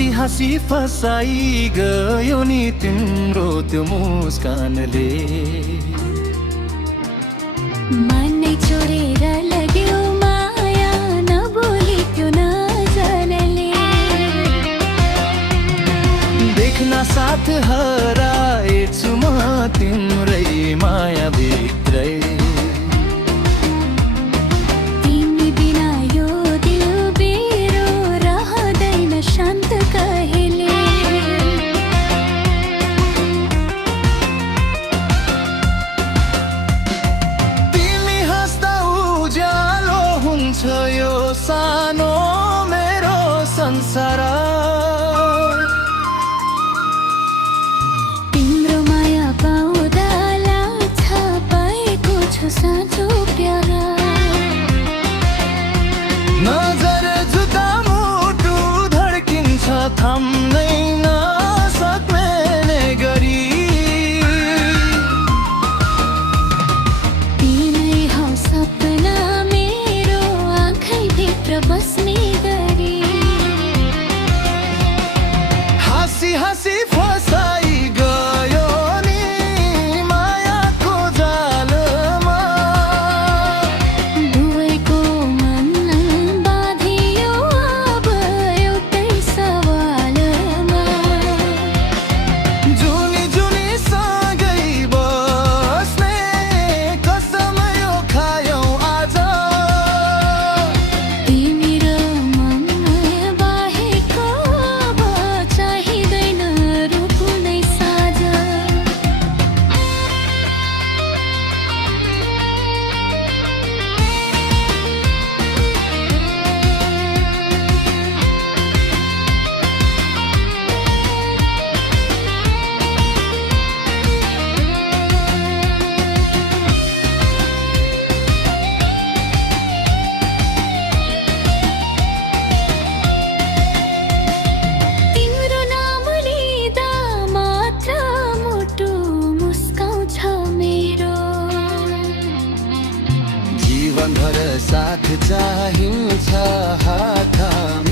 हाँसी हाँसी फसाई गयो नि तिम्रो त्यो मुस्कानले। मनै चोरेर लग्यो माया नबोली त्यो नजरले। देख्न साथ हराएछु म तिम्रै माया भित्रै। यो सानो मेरो संसार तिम्रो माया पाउँदा लाग्छ पाएको छु साँचो प्यार। नजर जुदा मुटु धड्किन्छ थाम्नै नसक्ने गरी। तिनै हौ सपना बस्ने गरी। हाँसी हाँसी फसाई गयो नि मायाको जालमा। दुवैको मन बाँधियो अब एउटै सवालमा। जुनी जुनी सँगै बस्ने कसम यो खायौँ आज। जीवनभर साथ चाहिन्छ हातमा।